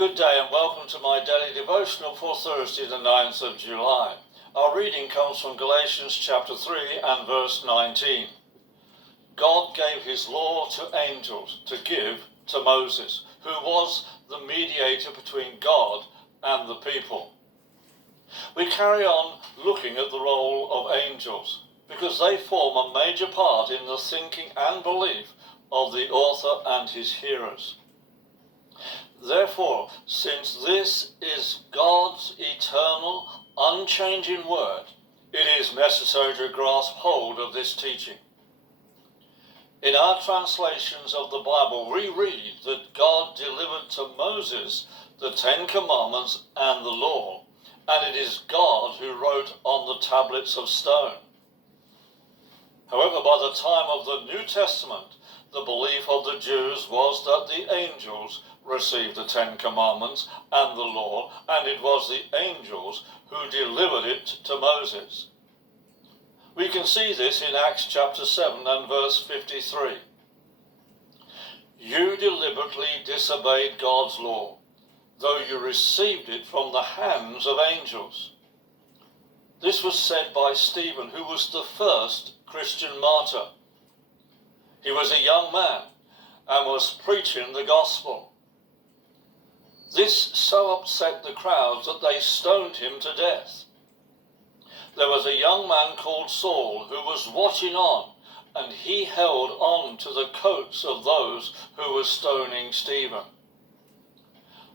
Good day and welcome to my daily devotional for Thursday the 9th of July. Our reading comes from Galatians chapter 3 and verse 19. God gave his law to angels to give to Moses, who was the mediator between God and the people. We carry on looking at the role of angels because they form a major part in the thinking and belief of the author and his hearers. Therefore, since this is God's eternal, unchanging word, it is necessary to grasp hold of this teaching. In our translations of the Bible, we read that God delivered to Moses the Ten Commandments and the law, and it is God who wrote on the tablets of stone. However, by the time of the New Testament, the belief of the Jews was that the angels received the Ten Commandments and the law, and it was the angels who delivered it to Moses. We can see this in Acts chapter 7 and verse 53. You deliberately disobeyed God's law, though you received it from the hands of angels. This was said by Stephen, who was the first Christian martyr. He was a young man and was preaching the gospel. This so upset the crowds that they stoned him to death. There was a young man called Saul who was watching on, and he held on to the coats of those who were stoning Stephen.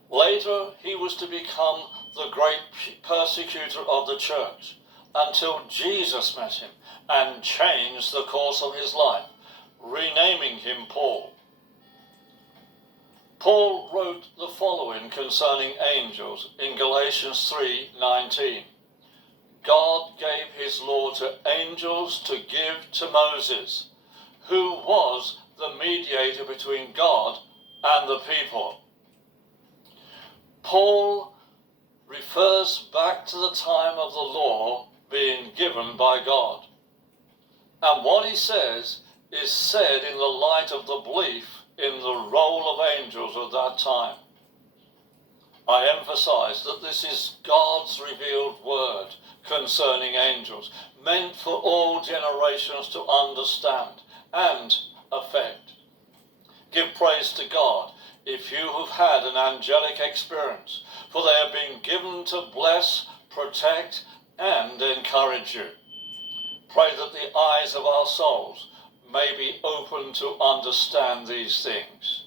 Later, he was to become the great persecutor of the church until Jesus met him and changed the course of his life, renaming him Paul. Paul wrote the following concerning angels in Galatians 3:19. God gave his law to angels to give to Moses, who was the mediator between God and the people. Paul refers back to the time of the law being given by God. And what he says is said in the light of the belief in the role of angels at that time. I emphasize that this is God's revealed word concerning angels, meant for all generations to understand and affect. Give praise to God if you have had an angelic experience, for they have been given to bless, protect, and encourage you. Pray that the eyes of our souls may be open to understand these things.